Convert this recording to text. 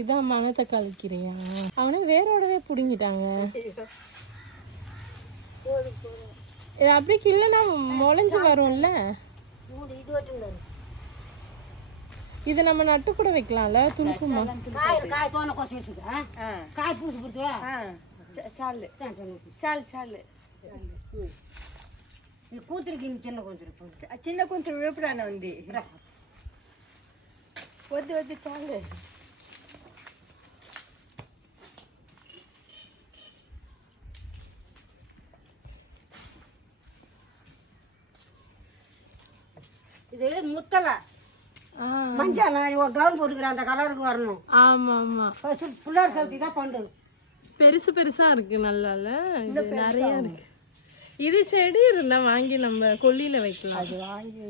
இதான் மணத்தக்காளி கீரையா? அவனை வேரோடவே பிடுங்கிட்டாங்க. இது அப்படி இல்லைன்னா முளைஞ்சு வரும்ல. இது நம்ம நட்டு கூட வைக்கலாம்ல. துளுக்குமா చిన్న కొంచెం వేపురానే ఉంది. వద్దు వద్దు చాలు. இது முத்தலை மஞ்சள் ஒரு கவுன் போட்டுக்கிறேன், அந்த கலருக்கு வரணும். ஆமா ஆமா, புள்ளார் சவுத்தி தான் பண்டு பெருசு பெருசா இருக்கு. நல்லால இது நிறைய இருக்கு. இது செடி இருந்தா வாங்கி நம்ம கொல்லியில வைக்கலாம். அது வாங்கி